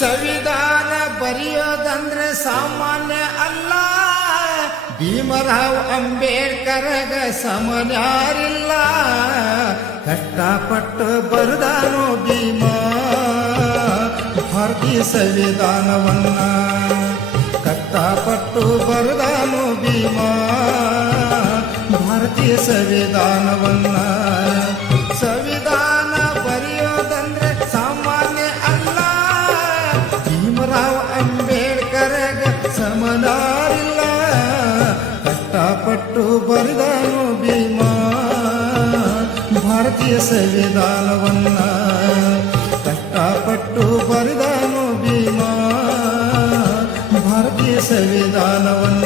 ಸಂವಿಧಾನ ಬರೆಯೋದಂದ್ರೆ ಸಾಮಾನ್ಯ ಅಲ್ಲ, ಭೀಮರಾವ್ ಅಂಬೇಡ್ಕರ್ಗ ಸಮನ್ಯಾರಿಲ್ಲ. ಕಷ್ಟಪಟ್ಟು ಬರೆದಾನು ಭೀಮ ಭಾರತೀಯ ಸಂವಿಧಾನವನ್ನ, ಕಷ್ಟಪಟ್ಟು ಬರೆದಾನು ಭೀಮ ಭಾರತೀಯ ಸಂವಿಧಾನವನ್ನ. ಸಂವಿಧಾನ ಬರೆಯೋದಂದ್ರೆ ಸಾಮಾನ್ಯ ಅಲ್ಲ, ಭೀಮರಾವ್ ಅಂಬೇಡ್ಕರ್ಗ ಸಮನಾರಿಲ್ಲ. ಕಷ್ಟಪಟ್ಟು ಬರೆದಾನು ಭೀಮ ಭಾರತೀಯ ಸಂವಿಧಾನವನ್ನ, ಕಷ್ಟಪಟ್ಟು ಬರೆದಾನು ಭೀಮ ಭಾರತೀಯ ಸಂವಿಧಾನವನ್ನ.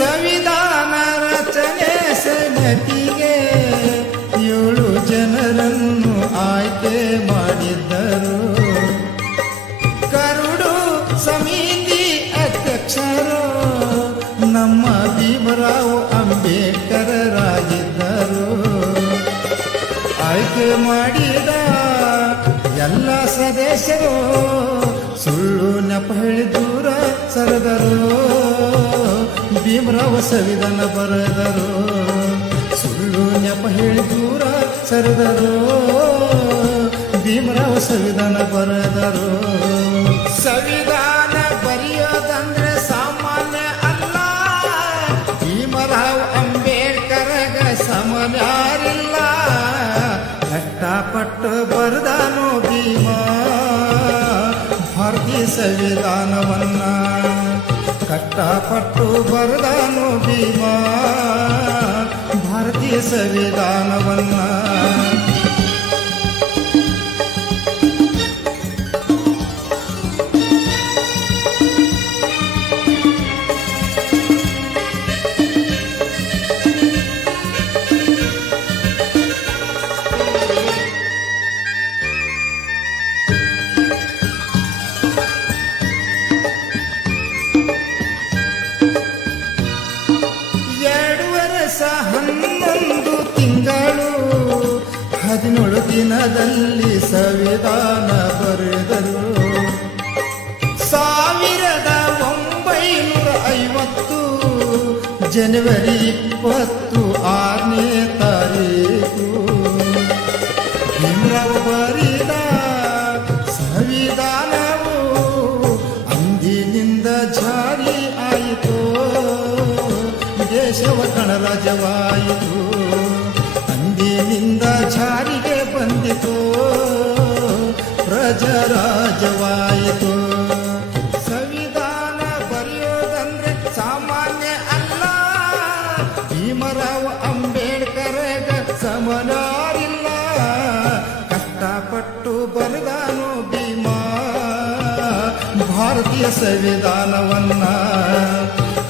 ಸಂವಿಧಾನ ರಚನೆ ಸಮಿತಿಗೆ 7 ಜನರನ್ನು ಆಯ್ಕೆ ಮಾಡಿದ್ದರು. ಕರಡು ಸಮಿತಿ ಅಧ್ಯಕ್ಷರು ನಮ್ಮ ಭೀಮರಾವ್ ಅಂಬೇಡ್ಕರರಾಗಿದ್ದರು. ಆಯ್ಕೆ ಮಾಡಿದ ಎಲ್ಲ ಸದಸ್ಯರು ಸುಳ್ಳು ನೆಪ ಹೇಳಿ ದೂರ ಸರಿದರು. ಭೀಮರಾವ್ ಸಂವಿಧಾನ ಬರೆದರು, ಸುಳ್ಳು ನೆಪ ಹೇಳಿ ದೂರ ಸರಿದರು. ಭೀಮರಾವ್ ಸಂವಿಧಾನ ಬರೆದರು. ಸಂವಿಧಾನ ಬರೆಯೋದಂದ್ರೆ ಸಾಮಾನ್ಯ ಅಲ್ಲ, ಭೀಮರಾವ್ ಅಂಬೇಡ್ಕರ್ಗ ಸಮನ್ಯಾರಿಲ್ಲ. ಕಷ್ಟಪಟ್ಟು ಬರೆದಾನು ಭೀಮ ಭಾರತೀಯ ಸಂವಿಧಾನವನ್ನ, ಕಷ್ಟಪಟ್ಟು ಬರೆದಾನು ಭೀಮ ಭಾರತೀಯ ಸಂವಿಧಾನವನ್ನ. ಹನ್ನೊಂದು ತಿಂಗಳು 17 ದಿನದಲ್ಲಿ ಸಂವಿಧಾನ ಬರೆದರು. 1950 ಜನವರಿ 26ನೇ ತಾರೀಕು ಭೀಮರಾವ್ ಬರೆದ ಸಂವಿಧಾನವು ಅಂದಿನಿಂದ ಜಾರಿ ಆಯಿತು. ದೇಶವ ಗಣರಾಜ್ಯವಾಯಿತು, ಅಂದಿನಿಂದ ಜಾರಿಗೆ ಬಂದಿತು. ಪ್ರಜಾರಾಜ್ಯವಾಯಿತು. ಸಂವಿಧಾನ ಬರೆಯೋದಂದ್ರೆ ಸಾಮಾನ್ಯ ಅಲ್ಲ, ಭೀಮರಾವ್ ಅಂಬೇಡ್ಕರ್ಗ ಸಮನಾರಿಲ್ಲ. ಕಷ್ಟಪಟ್ಟು ಬರೆದಾನು ಭೀಮ ಭಾರತೀಯ ಸಂವಿಧಾನವನ್ನ,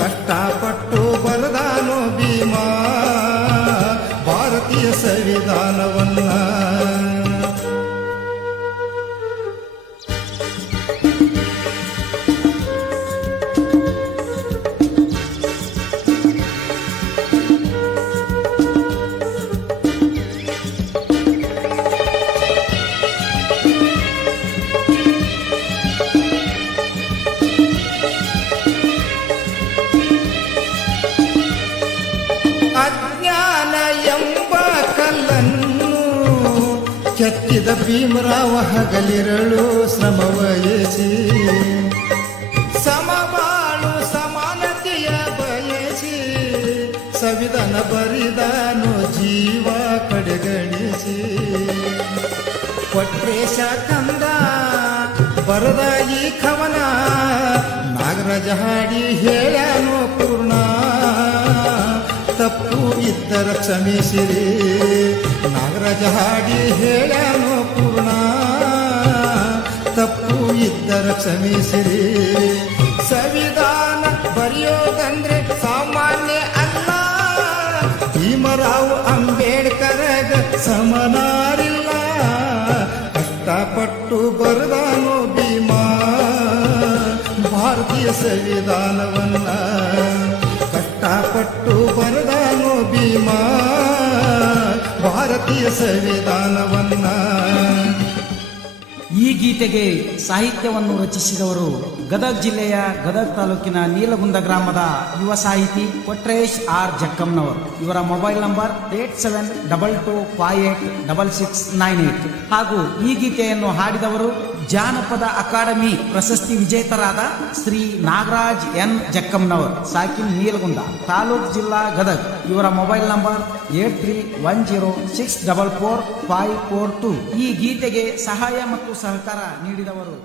ಕಷ್ಟಪಟ್ಟು ಬರೆದಾನು ಭೀಮ ಭಾರತೀಯ ಸಂವಿಧಾನವನ್ನ. ಕೆತ್ತಿದ ಭೀಮರಾವ ಹಗಲಿರಳು ಶ್ರಮ ವಹಿಸಿ ಸಮಬಾಳು ಸಮಾನತೆಯ ಬಯಸಿ ಸಂವಿಧಾನ ಬರಿದಾನು ಜೀವ ಕಡೆಗಣಿಸಿ ಕೊಟ್ರೇಶ ಕಂದ ಬರದ ಈ ಕವನ ನಾಗರಾಜ ಹಾಡಿ ಹೇಳ್ಯಾನೋ ಪೂರ್ಣ ತಪ್ಪು ಇದ್ದರ ಕ್ಷಮಿಸಿರಿ ನಾಗರಾಜ ಹಾಡಿ ಹೇಳ್ಯಾನೋ ಪೂರ್ಣ ತಪ್ಪು ಇದ್ದರ ಕ್ಷಮಿಸಿರಿ ಸಂವಿಧಾನ ಬರೆಯೋದಂದ್ರೆ ಸಾಮಾನ್ಯ ಅಲ್ಲ ಭೀಮರಾವ್ ಅಂಬೇಡ್ಕರ್ಗ ಸಮನಾರಿಲ್ಲ ಕಷ್ಟಪಟ್ಟು ಬರದಾನೋ ಭೀಮಾ ಭಾರತೀಯ ಸಂವಿಧಾನವನ್ನ ಕಷ್ಟಪಟ್ಟು ಬರದಾನೋ ಭೀಮಾ ಭಾರತೀಯ ಸಂವಿಧಾನವನ್ನ. ಈ ಗೀತೆಗೆ ಸಾಹಿತ್ಯವನ್ನು ರಚಿಸಿದವರು ಗದಗ ಜಿಲ್ಲೆಯ ಗದಗ ತಾಲೂಕಿನ ನೀಲಗುಂದ ಗ್ರಾಮದ ಯುವ ಸಾಹಿತಿ ಕೊಟ್ರೇಶ್ ಆರ್ ಜಕ್ಕಂನವರು. ಇವರ ಮೊಬೈಲ್ ನಂಬರ್ 8722586698. ಹಾಗೂ ಈ ಗೀತೆಯನ್ನು ಹಾಡಿದವರು ಜಾನಪದ ಅಕಾಡೆಮಿ ಪ್ರಶಸ್ತಿ ವಿಜೇತರಾದ ಶ್ರೀ ನಾಗರಾಜ್ ಎನ್ ಜಕ್ಕಂನವರು, ಸಾಕಿನ್ ನೀಲಗುಂದ, ತಾಲೂಕ್ ಜಿಲ್ಲಾ ಗದಗ. ಇವರ ಮೊಬೈಲ್ ನಂಬರ್ 8310644542. ಈ ಗೀತೆಗೆ ಸಹಾಯ ಮತ್ತು ಸಹಕಾರ ನೀಡಿದವರು